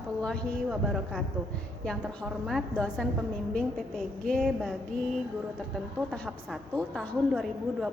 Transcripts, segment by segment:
warahmatullahi wabarakatuh. Yang terhormat dosen pembimbing PPG bagi guru tertentu tahap 1 tahun 2026.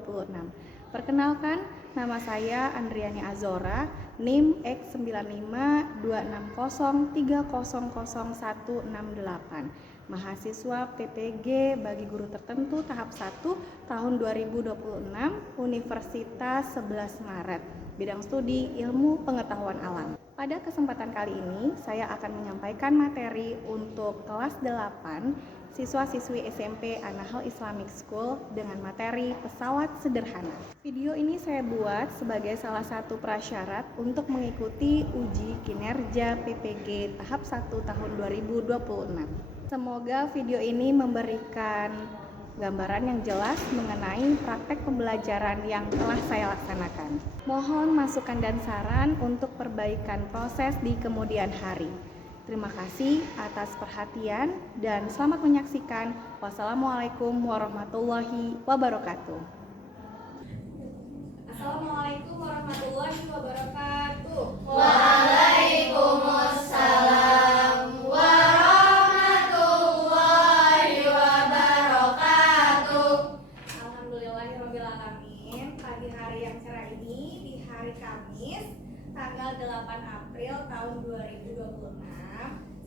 Perkenalkan, nama saya Andriani Azora, NIM X952603000168. Mahasiswa PPG bagi guru tertentu tahap 1 tahun 2026 Universitas 11 Maret, bidang studi Ilmu Pengetahuan Alam. Pada kesempatan kali ini saya akan menyampaikan materi untuk kelas 8 siswa-siswi SMP An-Nahl Islamic School dengan materi pesawat sederhana. Video ini saya buat sebagai salah satu prasyarat untuk mengikuti uji kinerja PPG tahap 1 tahun 2026. Semoga video ini memberikan gambaran yang jelas mengenai praktek pembelajaran yang telah saya laksanakan. Mohon masukan dan saran untuk perbaikan proses di kemudian hari. Terima kasih atas perhatian dan selamat menyaksikan. Wassalamualaikum warahmatullahi wabarakatuh. Assalamualaikum warahmatullahi wabarakatuh. Waalaikumsalam warahmatullahi wabarakatuh. Alhamdulillahirabbil alamin. Pagi hari yang cerah ini di hari Kamis tanggal 8 April tahun 2026.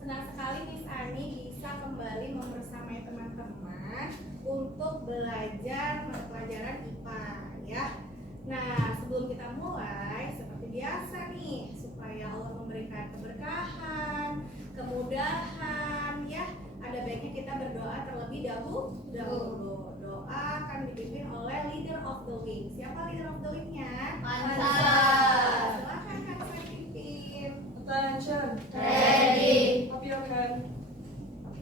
Senang sekali Miss Ani bisa kembali membersamai teman-teman untuk belajar mata pelajaran IPA ya. Nah, sebelum kita mulai, seperti biasa nih, supaya Allah memberikan keberkahan, kemudahan ya, ada baiknya kita berdoa terlebih dahulu. Doa akan dipimpin oleh leader of the week. Siapa leader of the week-nya? Mantap. Silakan Kak saya pimpin. Attention. Ready. Up your hand.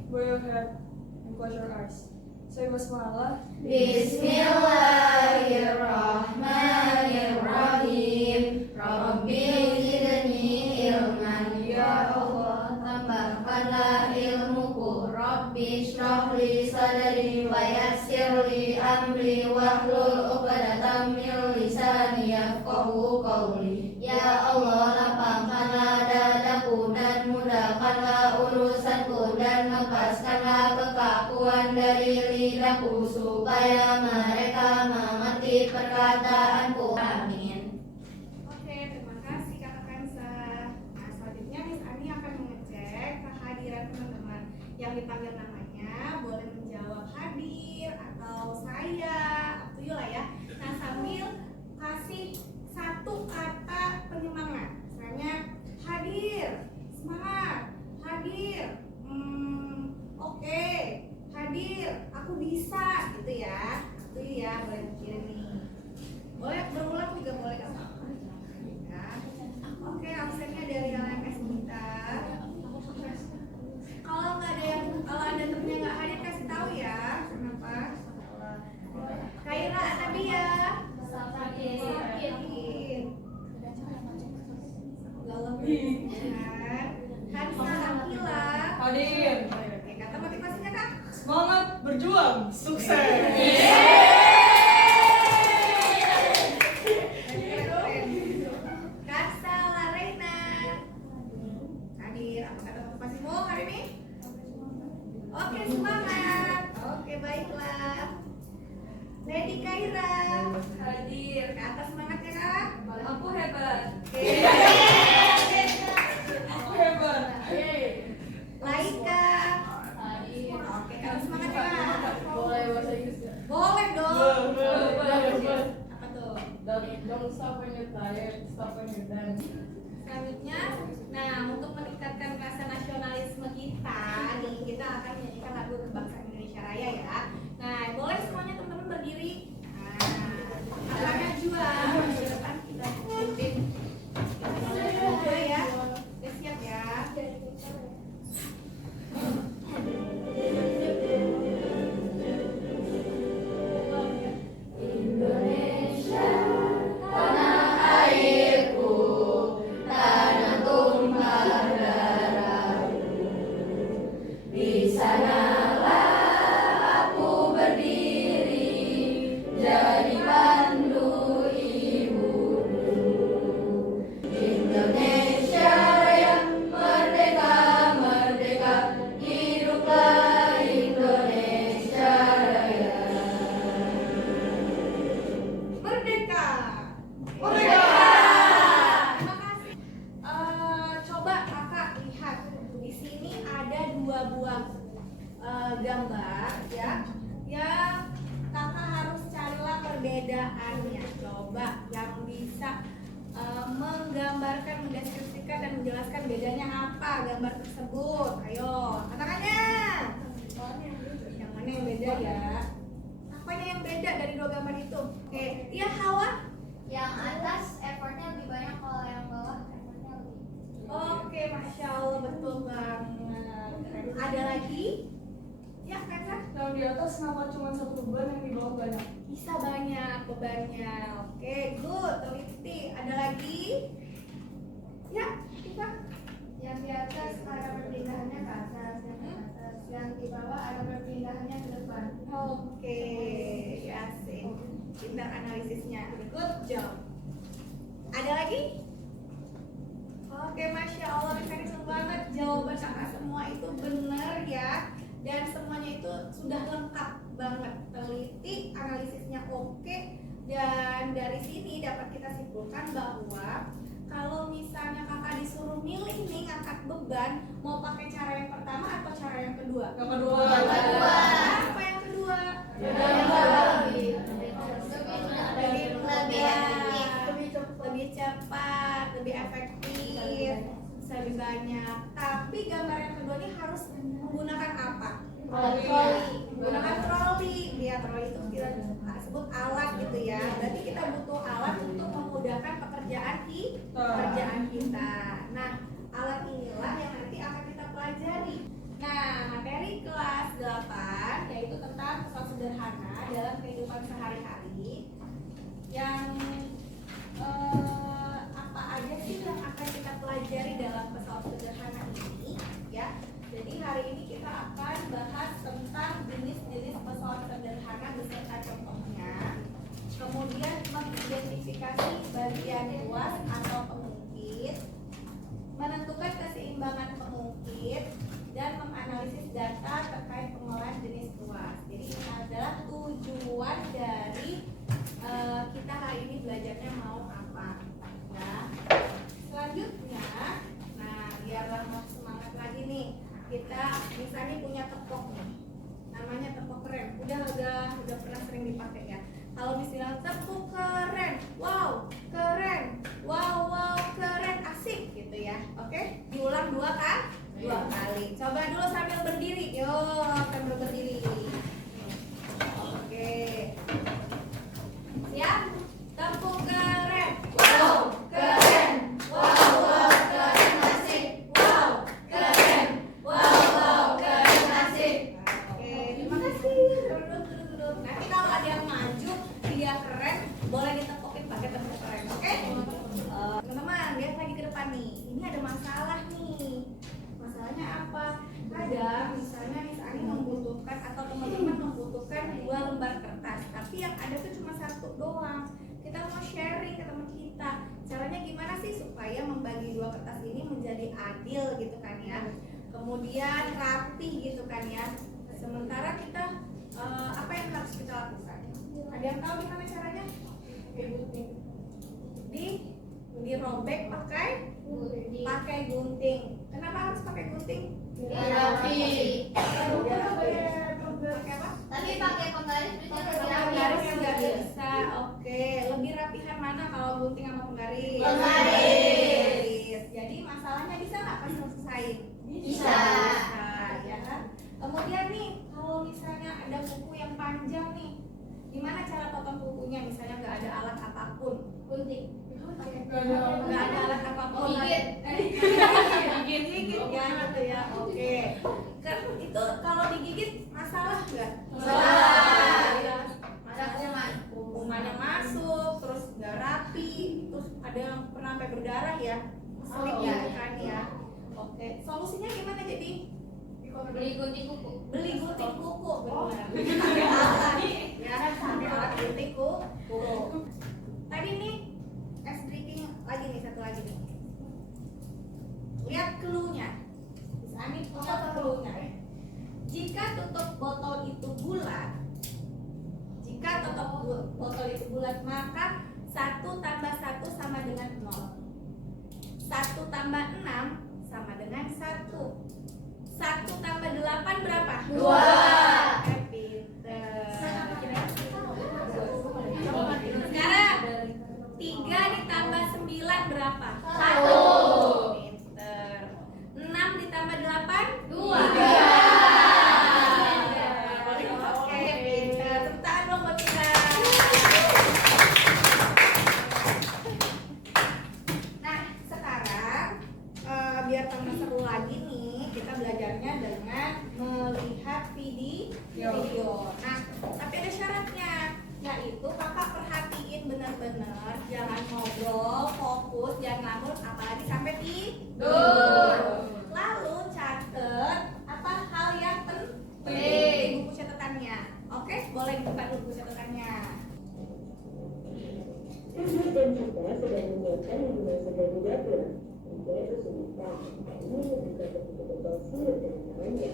Bow your head and close your eyes. Say basmalah. Bismillahirrahmanirrahim. Rabbi zidni ilman. Ya Allah, tambahkanlah ilmuku. Rabbi shrah li sadri wa yassir li amri wahlul 'uqdatam min lisani yafqahu qawli. Ya Allah, lapangkanlah dadaku dan mudahkanlah urusanku dan lepaskanlah kekakuan dari lidahku supaya mereka mengerti perkataanku. Amin. Oke, terima kasih Kakak Kansa. Nah, selanjutnya Miss Ani akan mengecek kehadiran teman-teman yang dipanggil namanya, boleh menjawab hadir atau saya, up to you lah ya. Nah, sambil kasih satu kata penyemangat, misalnya hadir, semangat, hadir, oke, hadir, aku bisa, gitu ya. Itu ya, boleh dikirim nih. Boleh berulang juga boleh, gak apa-apa. Ya. Oke, absennya dari LMS kita. Kalau ada temennya nggak hadir kasih tahu ya. Kenapa? Kaira Anabia. Hansa Akila. Hadir. Oke, kata motivasinya Kak? Semangat berjuang. Sukses. Karsa Larena. Hadir. Apa kata motivasimu hari ini? Oke, semangat. Oke, baiklah. Lady Kaira. Hadir. Ke atas semangatnya Kak. Aku hebat. Oke. Aku hebat. Laika. Oke, kalau semangat ya Kak. Boleh bahasa Inggris ya? Boleh dong. Boleh. Apa tuh? Don't stop when you're tired. Stop when you're done. Selanjutnya, nah untuk meningkatkan rasa nasionalisme kita nih, kita akan menyanyikan lagu kebangsaan Indonesia Raya ya. Nah, boleh semuanya teman-teman berdiri. Nah, angkatnya jual di depan kita pimpin. Boleh ya? Udah siap ya? Indonesia, tanah airku, tanah tumpah darahku. Di sanalah aku perbedaannya? Coba yang bisa menggambarkan, mendeskripsikan dan menjelaskan bedanya apa gambar tersebut. Ayo, katakannya. Yang mana yang beda ya? Apanya yang beda dari dua gambar itu? Oke, iya Hawa? Yang atas effortnya lebih banyak, kalau yang bawah effortnya lebih. Oke, Masya Allah, betul banget. Ada lagi? Ya, Kansa? Yang di atas kenapa cuma satu beban, yang di bawah banyak? Bisa banyak bebannya. Oke, good, teliti. Ada lagi? Ya, kita. Yang di atas ada perpindahannya ke atas, yang di bawah ada perpindahannya ke depan. Oke, ya sih. Pintar analisisnya. Good job. Ada lagi? Oke, Masya Allah, mekanisme banget. Jawaban kakak semua itu benar ya. Dan semuanya itu sudah lengkap banget. Teliti, analisisnya oke. Dan dari sini dapat kita simpulkan bahwa kalau misalnya kakak disuruh milih nih ngangkat beban, mau pakai cara yang pertama atau cara yang kedua? Yang kedua. Apa yang kedua? Lebih cepat, lebih efektif, bisa lebih banyak. Tapi gambar yang kedua ini harus menggunakan apa? Menggunakan troli. Ya, troli itu kita sebut alat gitu ya. Berarti kita butuh alat untuk memudahkan pekerjaan kita. Nah, alat inilah yang nanti akan kita pelajari. Nah, materi kelas 8 yaitu tentang pesawat sederhana dalam kehidupan sehari-hari. Yang apa aja sih yang akan kita pelajari dalam pesawat sederhana ini ya. Jadi hari ini kita akan bahas tentang jenis-jenis pesawat sederhana beserta contohnya. Kemudian mengidentifikasi bagian ruas atau pengungkit, menentukan keseimbangan pengungkit, dan menganalisis data terkait pengolahan jenis ruas. Jadi ini adalah tujuan dari kita hari ini belajarnya mau apa. Nah, selanjutnya, nah biarlah mau semangat lagi nih, kita misalnya punya tepok nih, namanya tepok keren. Udah pernah sering dipakai ya. Kalau misalnya tepuk keren, wow keren, asik gitu ya. Oke, diulang dua kali. Coba dulu sambil berdiri, sambil berdiri. Oke. Siap? Tepuk keren. Wow, keren. Wow, keren, asik. Wow, keren. Wow, keren, asik. Oke, terima kasih. Duduk. Nanti kalau ada yang maju, dia keren, boleh ditepukin pakai tepuk keren. Oke? Teman-teman, lihat lagi ke depan nih. Ini ada masalah nih. Masalahnya apa? Ada misalnya Miss Ani membutuhkan atau teman-teman membutuhkan 2 lembar kertas, tapi yang ada tuh cuma 1 doang. Kita mau sharing ke teman kita. Caranya gimana sih supaya membagi 2 kertas ini menjadi adil gitu kan ya? Kemudian rapi gitu kan ya. Sementara kita apa yang harus kita lakukan? Ada yang tahu gimana caranya? Dirobek pakai gunting. Kenapa harus pakai gunting? Rapi. Pakai apa? Tapi pakai penggaris bisa lebih Penggaris rapi. juga bisa. Oke, lebih rapihan mana kalau gunting sama penggaris? Penggaris. Jadi masalahnya bisa nggak pas selesai? Bisa. Ya kan? Kemudian nih, kalau misalnya ada buku yang panjang nih, gimana cara potong bukunya? Misalnya nggak ada alat apapun. Gunting. Nggak ada alat apapun. Gigit ya gitu ya. Oke. Kan itu kalau digigit masalah nggak? Masalah. Ya. Ada Kumannya masuk, terus nggak rapi, terus ada yang pernah sampai berdarah ya, selip ya kan ya. Oke. Solusinya gimana jadi? Beli gunting kuku. Beli gunting kuku, benar. Pakai alat ya, pakai alat gunting kuku. Tadi nih es drinking lagi nih, satu lagi nih. Lihat clue-nya. Bisa Ani punya clue-nya. Jika tutup botol itu bulat, maka 1 tambah 1 sama dengan 0. 1 tambah 6 sama dengan 1. 1 tambah 8 berapa? 2. Pinter. Boleh dibuka dulu catatannya. Ibu dan kita sedang menyiapkan minuman segar di dapur. Jika kesulitan, ini membuka betul-betul sulit dengan caranya.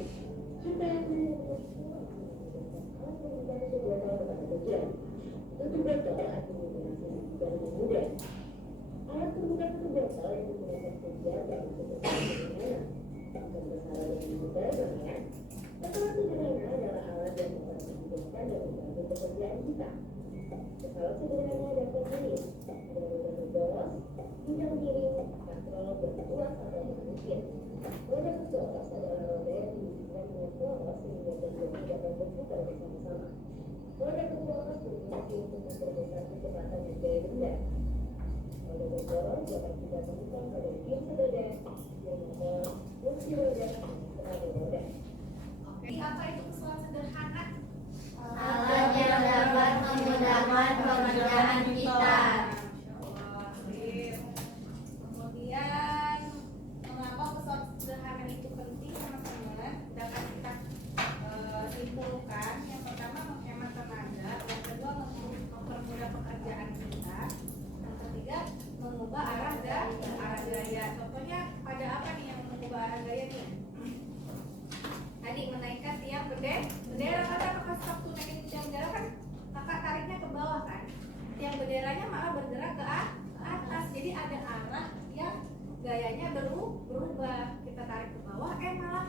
Kita alat sebuah hal tempat kerja. Untuk botol administrasi dan mudah. Alat pembuka tutup botol yang digunakan kerja dan untuk sederhana. Bukan besar dan mudah banget. Botol sederhana adalah alat yang dapat digunakan dalam membantu pekerjaan kita. Kalau sederhana dapat ini, ada beberapa bolos, bidang miring, katrol, dan uas atau mesin. Roda kecoros adalah roda yang diisikan dengan poros sehingga keduanya dapat berputar bersama-sama. Roda kecoros berfungsi untuk memperbesar kecepatan dan daya rendah. Roda kecoros dapat kita temukan pada gear sepeda, gear motor, kursi roda, dan sepeda roda. Oke, apa itu pesawat sederhana? Alat yang dapat memudahkan pekerjaan kita. Kemudian mengapa pesawat sederhana itu penting teman-teman? Dapat kita simpulkan. Yang pertama menghemat tenaga, yang kedua mempermudah pekerjaan kita, yang ketiga mengubah arah gaya. Contohnya pada apa nih yang mengubah arah gaya nih? Tadi menaikkan tiang bendera kan pas waktu naikin tiang bendera kan kakak tariknya ke bawah kan, tiang benderanya malah bergerak ke atas, jadi ada arah yang gayanya berubah, kita tarik ke bawah malah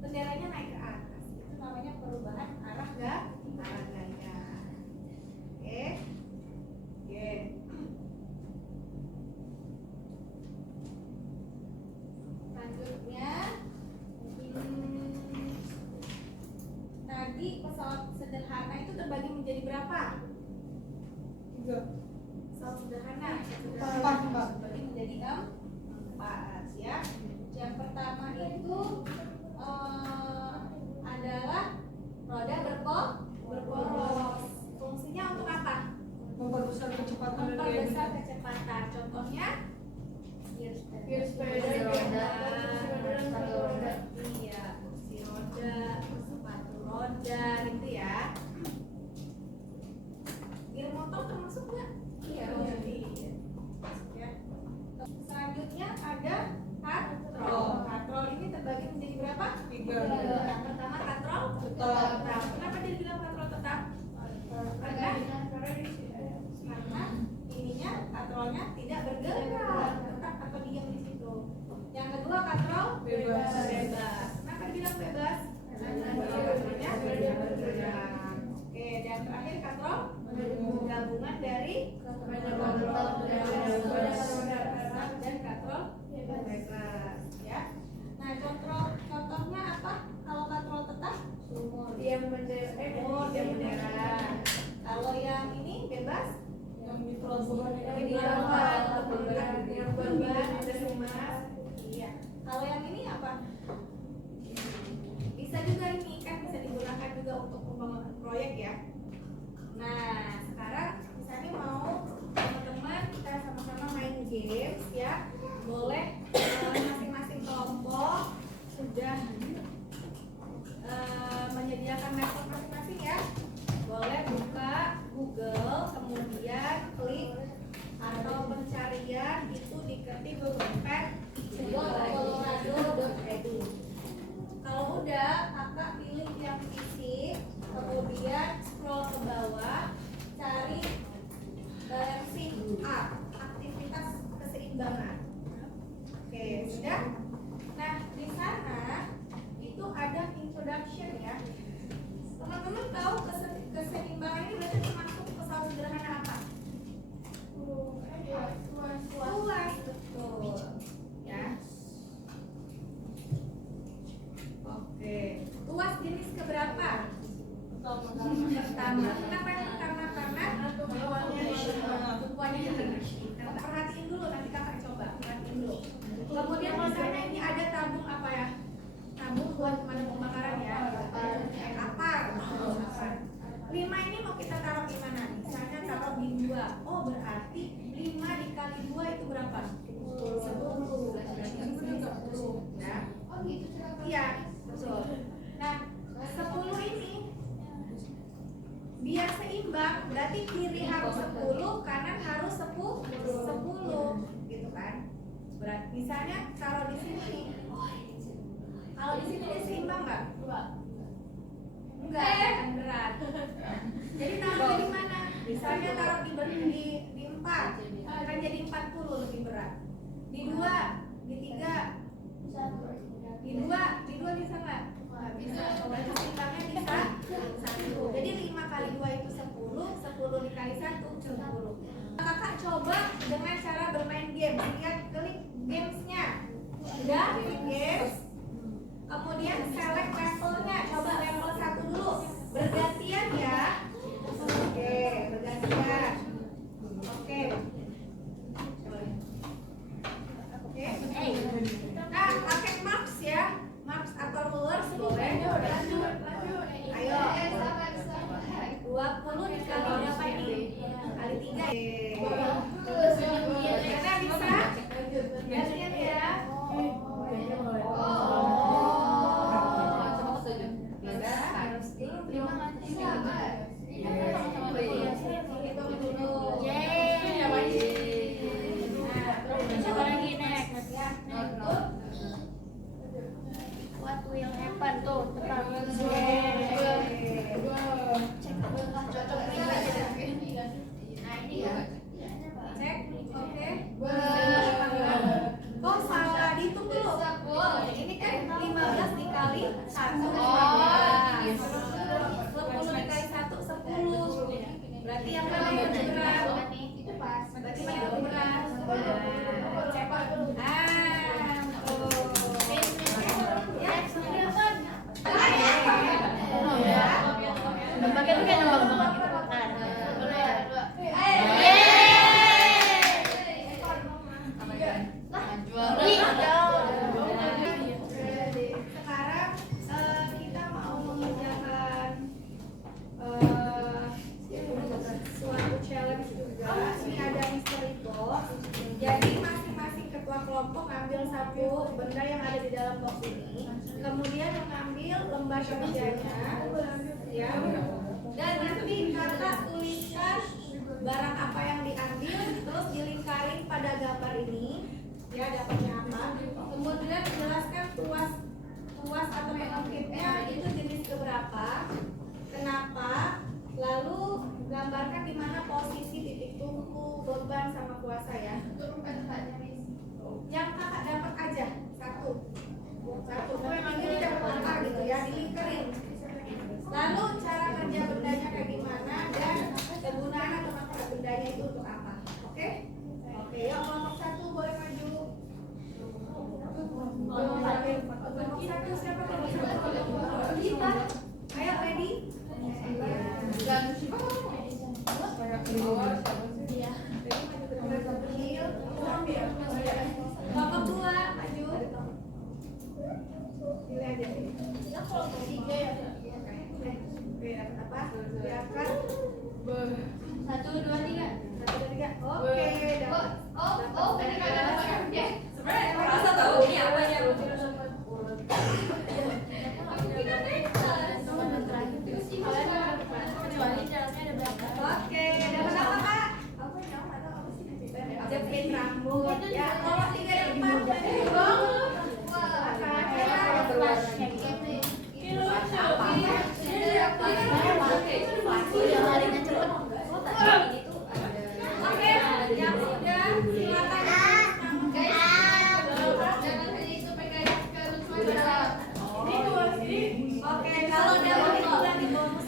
benderanya naik ke atas, itu namanya perubahan arah gaya. Oke. Selanjutnya tadi pesawat sederhana itu terbagi menjadi berapa? 3. Pesawat sederhana Empat. terbagi menjadi 4 ya. Yang pertama itu adalah roda berporos. Fungsinya untuk apa? Memperbesar kecepatan dan daya Memperbesar rendah. kecepatan. Contohnya Gear sepeda, roda, sepatu roda. Iya, kursi roda, sepatu roda gitu ya. Gear motor termasuk nggak? Iya. Ya. Selanjutnya ada katrol. Katrol ini terbagi menjadi berapa? 3. Yang pertama katrol Tetap. Kenapa dia bilang katrol tetap? Karena ininya katrolnya tidak bergerak, tetap atau diam di situ. Yang kedua katrol Bebas. Kenapa dibilang bebas? Katrolnya bergerak. Oke, dan terakhir katrol gabungan dari dan katrol bebas ya. Nah, contohnya apa? Kalau katrol tetap Tiang bendera. tiang bendera. Kalau yang ini bebas Yang di pelabuhan ini yang beban ada rumah. Iya. Kalau yang ini apa? Bisa juga ini kan bisa digunakan juga untuk pembangunan proyek ya. Nah, sekarang misalnya mau teman-teman kita sama-sama main games ya. Boleh masing-masing kelompok sudah menyediakan laptop masing-masing ya. Boleh buka Google, kemudian klik atau pencarian itu diketik Colorado.edu. Kalau udah, kakak pilih yang fisik, kemudian scroll ke bawah, cari balancing act, aktivitas keseimbangan. Oke, sudah. Nah, di sana itu ada introduction ya. Teman-teman tahu keseimbangan ini berarti termasuk pesawat sederhana apa? Tuas, betul. Ya. Oke. Tuas jenis keberapa? Pertama. Kenapa yang pertama? Karena tumpuannya tinggi. Perhatiin dulu, nanti kakak coba. Perhatiin dulu. Kemudian misalnya ini ada tabung apa ya? Tabung buat pemadam kebakaran ya. Kapar. 5 ini mau kita taruh di mana? Misalnya taruh di 2. Oh, berarti 5 dikali 2 itu berapa? 10. Ya. Oh gitu cara. Iya, betul. Nah, 10 ini seimbang, berarti kiri harus 10, kanan harus 10, gitu kan? Berarti misalnya kalau di sini nih, kalau di sini dia seimbang nggak? Enggak, kan berat. Jadi taruh di mana? Misalnya taruh di 4, kan jadi 40 lebih berat. Di 2, di 3, di 2 bisa nggak? Nggak bisa. Berarti seimbangnya bisa 1. Jadi 5 kali 2 itu 10, 10 dikali 1 10. Kakak coba dengan cara bermain game. Lihat klik gamesnya. Udah, klik games. Kemudian select levelnya. Coba level 1 dulu. Bergantian ya. Oke, bergantian. Oke. Oke. Nah, pakai marks ya. Marks atau rulers boleh. Ayo. 20 dikali berapa ini? Kali 3. Karena bisa. Gantian ya. What will happen tuh? Cek. Oke. Oh, salah dihitung dulu. Ini kan 15 dikali 1. 10 dikali 1 10. Berarti yang mana yang lebih berat? Berarti mana yang lebih berat? Cek. Pakai tuh kayak nembak banget gitu. Sekarang kita mau mengerjakan suatu challenge juga. Ini ada mystery box. Jadi masing-masing ketua kelompok ambil satu benda yang ada di dalam box ini. Kemudian mengambil lembar kerjanya, ya. Dan nanti kakak tuliskan barang apa yang diambil, terus dilingkarin pada gambar ini. Ya, dapatnya apa? Kemudian jelaskan tuas atau pengungkitnya itu jenis keberapa, kenapa, lalu gambarkan di mana posisi titik tumpu, beban sama kuasa ya. Yang kakak dapat aja satu. Ini dapat apa gitu ya, dilingkarin. Lalu cara kerja bendanya kayak gimana dan kegunaan atau manfaat bendanya itu untuk apa? Oke? Oke, yuk kelompok 1 boleh maju. Kelompok 1 siapa kelompok 1? Kita. Ayo ready? Kelompok 2 maju. Pilih aja. Kelompok 3 ya. Oke, dapat apa? Silakan. 1, 2, 3. 1, 2, 3. Oke, dapat. Sebenarnya merasa tahu ini apa ya? Oke, dapat apa Kak? Jepit rambut. Ya, kalau 3 dan 4. Oke, yang sudah silakan. Oke, kalau dapat itu nanti bonus.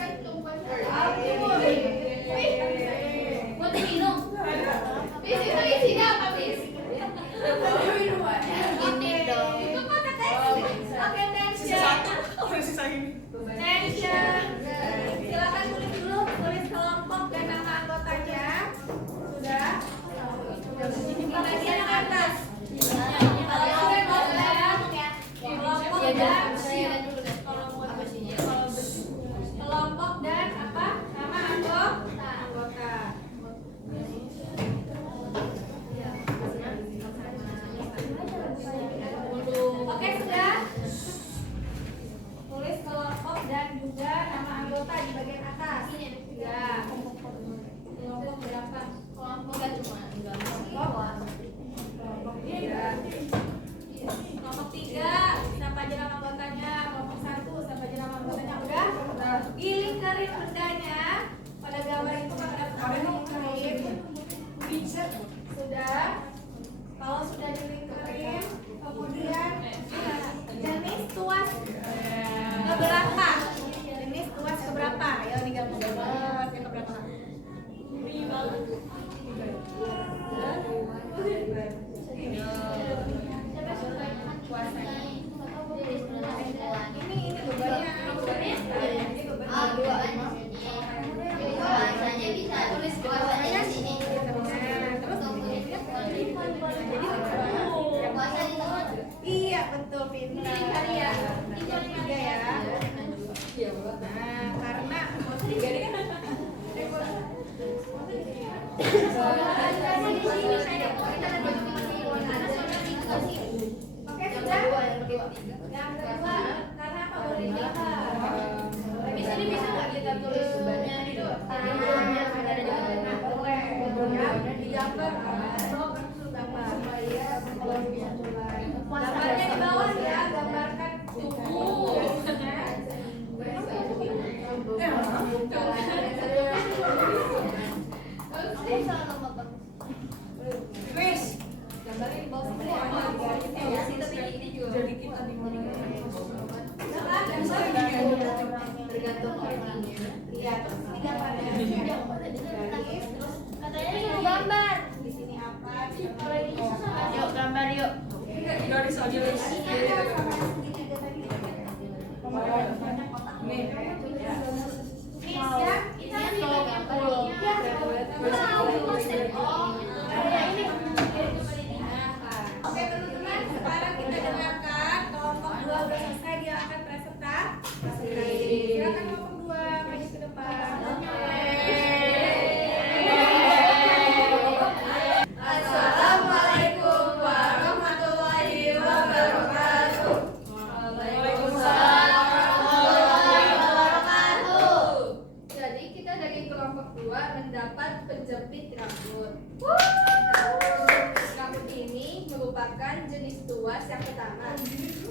Oke, tension. Silakan tulis dulu, tulis kelompok dan nama anggotanya. Oke, sudah. Yang kedua, karena apa boleh dijawab? Di sini bisa nggak kita tulis bebannya itu? Bebannya ada di mana? Boleh. Ya, digambar. Supaya kalau bisa mulai. Gambarnya di bawah ya, gambarkan tubuh. Wis. Gambarnya di bawah semua. Ini juga Jadi kita di mana? tergantung orangnya. Iya, terus ini gambarnya. Garis, terus Katanya ini gambar. di sini apa? Yuk gambar yuk. Garis aja guys. Segitiga tadi. Nih. Nih ya, Ini kelompok 10. Oke teman-teman, sekarang kita dengarkan kelompok 2 udah selesai, dia akan presentasi. Silakan kelompok 2 maju ke depan. Assalamualaikum warahmatullahi wabarakatuh. Jadi kita dari kelompok 2 mendapat penjepit rambut. Rambut ini merupakan jenis tuas yang pertama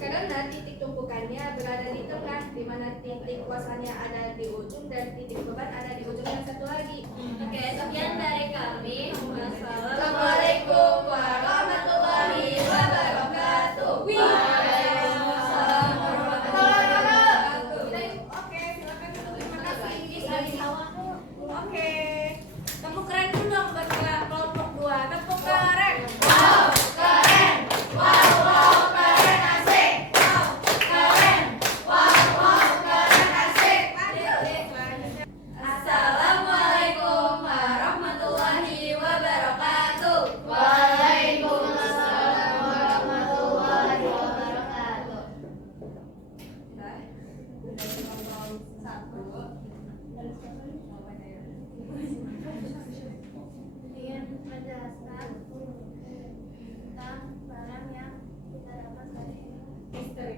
karena titik tumpukannya berada di tengah, di mana titik kuasanya ada di ujung dan titik beban ada di ujung yang satu lagi. Oke, sekian dari kami. Assalamualaikum warahmatullahi wabarakatuh. Waalaikumsalam warahmatullahi wabarakatuh. Oke, silakan duduk. Terima kasih. Oke, tepuk keren dulu dong buat kelompok 2. Tepuk keren. Assalamualaikum warahmatullahi wabarakatuh. Waalaikumsalam warahmatullahi wabarakatuh. Ingin menjelaskan tentang barang yang kita dapat dari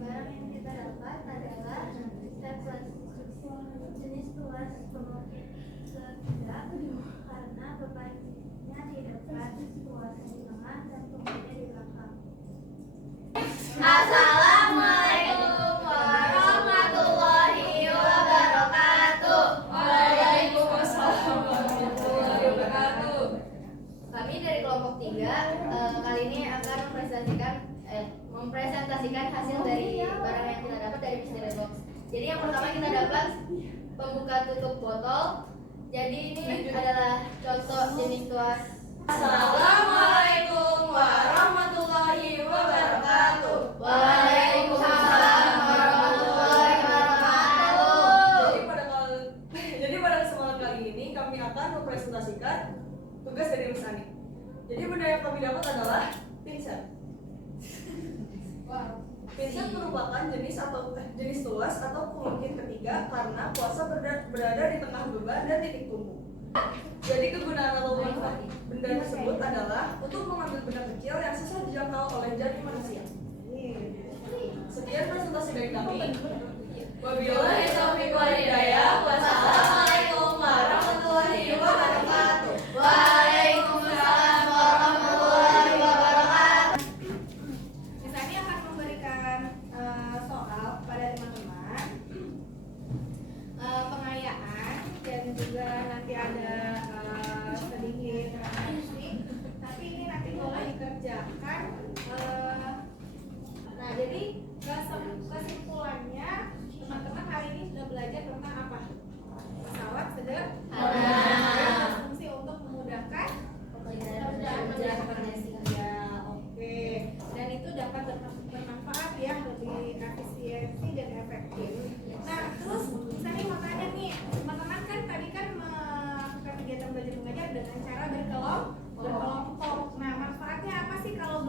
barang yang kita dapat adalah staples, jenis tuas pemungkit sekitar karena bebannya di depan, tuasnya di tengah, dan pemungkitnya di belakang. Assalamualaikum warahmatullahi wabarakatuh. Waalaikumsalam warahmatullahi wabarakatuh. Kami dari kelompok 3 kali ini akan mempresentasikan hasil dari barang yang kita dapat dari mystery box. Jadi yang pertama kita dapat pembuka tutup botol. Jadi ini adalah contoh jenis tuas. Assalamualaikum warahmatullahi wabarakatuh. Waalaikumsalam warahmatullahi wabarakatuh. Jadi pada kesempatan kali ini kami akan mempresentasikan tugas dari Miss Ani. Jadi benda yang kami dapat adalah pinset. Pinset merupakan jenis tuas atau pengungkit ketiga karena kuasa berada di tengah beban dan titik tumpu. Jadi kegunaan atau manfaat benda tersebut adalah untuk mengambil benda kecil yang susah dijangkau oleh jari manusia. Sekian presentasi dari kami. Wabillahi taufiq wal hidayah. Wassalamualaikum warahmatullahi wabarakatuh. Waalaikumsalam warahmatullahi wabarakatuh. Miss Ani akan memberikan soal kepada teman-teman, pengayaan dan juga nanti ada sedikit statistik. Tapi ini nanti boleh dikerjakan. Nah, jadi kesimpulannya teman-teman hari ini sudah belajar tentang apa? Pesawat sederhana. Fungsi untuk memudahkan ya, oke. Dan itu dapat bermanfaat ya, lebih efisiensi dan efektif. Nah, terus saya mau tanya nih, teman-teman kan tadi kan melakukan kegiatan belajar mengajar dengan cara berkelompok. Nah, manfaatnya apa sih kalau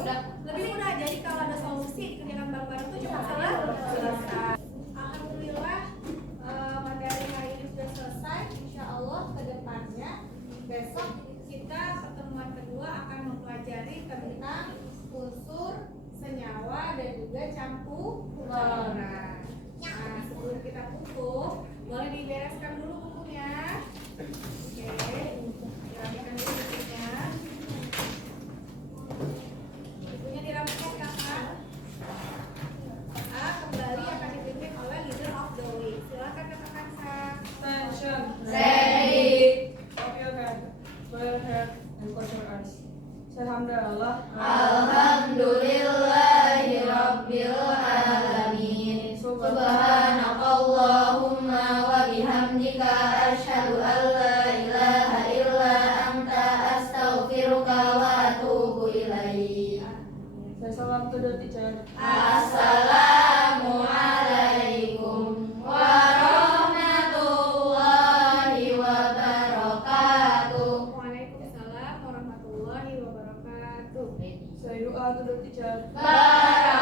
mudah. Lebih mudah. Jadi kalau ada solusi kerjakan bareng-bareng itu cepat selesai. Alhamdulillah materi hari ini sudah selesai. Insya Allah ke depannya besok kita pertemuan kedua akan mempelajari tentang unsur, senyawa dan juga campuran. Nah, sebelum kita tutup, boleh dibereskan dulu bukunya. Oke, dirapikan dulu bukunya. Bukunya dirapikan kakak. Kembali akan dipimpin oleh leader of the week. Silakan kakak Kansa. Attention. Ready. Clap your hand. Bow your head and close your eyes. Say alhamdulillah. Alhamdulillahi Rabbil Alamin. Subhanakallahumma wa bihamdika asyhadu an la ilaha illa anta astaghfiruka wa atubu ilaik. Say salam to the teacher. Assalamualaikum warahmatullahi wabarakatuh. Waalaikumsalam warahmatullahi wabarakatuh. Say dua to the teacher. Baraka